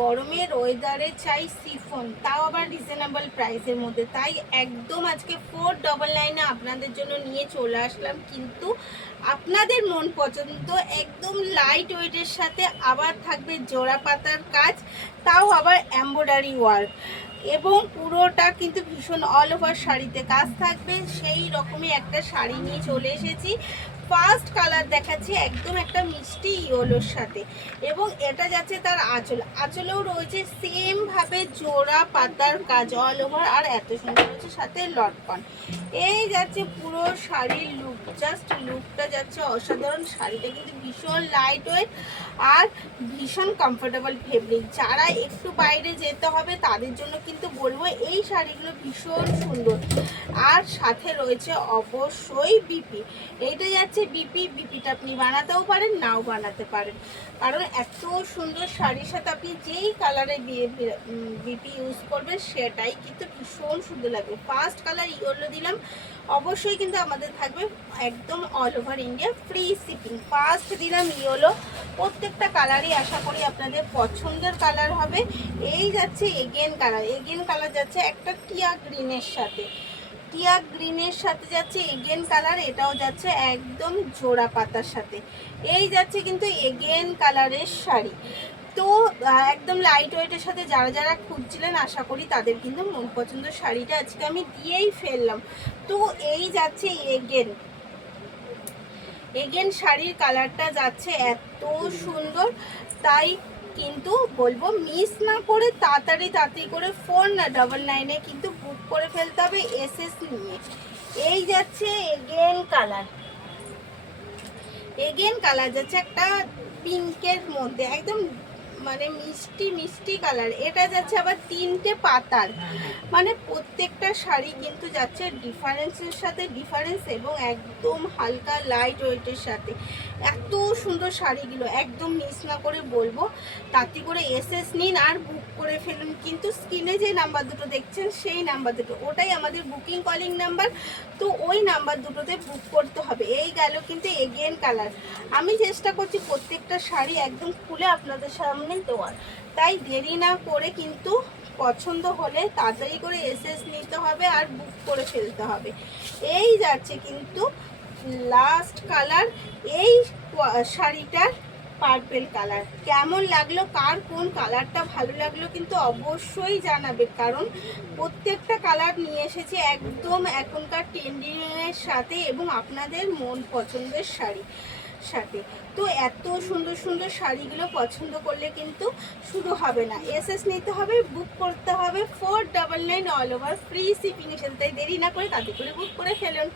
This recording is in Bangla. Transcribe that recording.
গরমের ওয়েদারে চাই সিফন, তাও আবার রিজনেবল প্রাইসের মধ্যে। তাই একদম আজকে 499 আপনাদের জন্য নিয়ে চলে আসলাম। কিন্তু আপনাদের মন পছন্দ একদম লাইট ওয়েটের সাথে আবার থাকবে জোড়া পাতার কাজ, তাও আবার এমব্রয়ডারি ওয়ার্ক, এবং পুরোটা কিন্তু ভীষণ অল ওভার শাড়িতে কাজ থাকবে। সেই রকমই একটা শাড়ি নিয়ে চলে এসেছি। ফার্স্ট কালার দেখাচ্ছি একদম একটা মিষ্টি ইয়েলোর সাথে, এবং এটা যাচ্ছে তার আঁচলেও রয়েছে সেম ভাবে জোড়া পাতার কাজ অল ওভার, আর এত সুন্দর হচ্ছে সাথে লটকন। এই যাচ্ছে পুরো শাড়ির লুক, জাস্ট লুকটা যাচ্ছে অসাধারণ। শাড়িটা কিন্তু ভীষণ লাইট ওয়েট আর ভীষণ কমফোর্টেবল ফেব্রিক। যারা একটু বাইরে যেতে হবে তাদের জন্য কিন্তু বলবো এই শাড়িগুলো ভীষণ সুন্দর। আর সাথে রয়েছে অবশ্যই বিপি, এইটা যাচ্ছে বিপিটা আপনি বানাতেও পারেন, নাও বানাতে পারেন, কারণ এত সুন্দর শাড়ির সাথে আপনি যেই কালারে বিপি ইউজ করবেন সেটাই কিন্তু ভীষণ সুন্দর লাগবে। ফার্স্ট কালার ইয়েলো দিলাম, অবশ্যই কিন্তু আমাদের থাকবে একদম all over India free shipping. First দিলাম ইয়েলো, প্রত্যেকটা কালারই আশা করি আপনাদের পছন্দের কালার হবে। এই যাচ্ছে এগেন কালার যাচ্ছে একটা টিয়া গ্রিনের সাথে, যাচ্ছে এগেন কালার, এটাও যাচ্ছে একদম জোড়া পাতার সাথে। এই যাচ্ছে কিন্তু এগেন কালারের শাড়ি। তো একদম লাইট ওয়েটের সাথে যারা যারা খুঁজছিলেন আশা করি তাদের কিন্তু মন পছন্দের শাড়িটা আজকে আমি দিয়েই ফেললাম। তো এই যাচ্ছে এগেন শাড়ির কালারটা যাচ্ছে এত সুন্দর, তাই কিন্তু বলবো মিস না করে তাড়াতাড়ি করে 499 কিন্তু বুক করে ফেলতে হবে এসএস নিয়ে। এই যাচ্ছে এগেন কালার যাচ্ছে একটা পিঙ্কের মধ্যে, একদম মানে মিষ্টি কালার। এটা যাচ্ছে আবার 3টে পাতার, মানে প্রত্যেকটা শাড়ি কিন্তু যাচ্ছে ডিফারেন্সের সাথে ডিফারেন্স, এবং একদম হালকা লাইট ওয়েটের সাথে। এত সুন্দর শাড়িগুলো একদম মিস না করে বলবো তাতে করে এসএস নিন আর বুক করে ফেলুন। কিন্তু স্ক্রিনে যে নাম্বার দুটো দেখছেন সেই নাম্বার দুটো, ওটাই আমাদের বুকিং কলিং নাম্বার, তো ওই নাম্বার দুটোতে বুক করতে হবে। এই গেল কিন্তু এগেন কালার। আমি চেষ্টা করছি প্রত্যেকটা শাড়ি একদম খুলে আপনাদের সামনে দেওয়ার, তাই দেরি না করে কিন্তু পছন্দ হলে তাড়াতাড়ি করে এসএস নিতে হবে আর বুক করে ফেলতে হবে। এই যাচ্ছে কিন্তু লাস্ট কালার, এই শাড়িটার পার্পেল কালার কেমন লাগলো, কার কোন কালারটা ভালো লাগলো কিন্তু অবশ্যই জানাবে, কারণ প্রত্যেকটা কালার নিয়ে এসেছি একদম এখনকার ট্রেন্ডিংয়ের সাথে এবং আপনাদের মন পছন্দের শাড়ি সাথে। তো এত সুন্দর সুন্দর শাড়িগুলো পছন্দ করলে কিন্তু শুধু হবে না, এসএস নিতে হবে, বুক করতে হবে 499 অল ওভার ফ্রি শিপিং এর সাথে। তাই দেরি না করে তাতে করে বুক করে ফেলুন।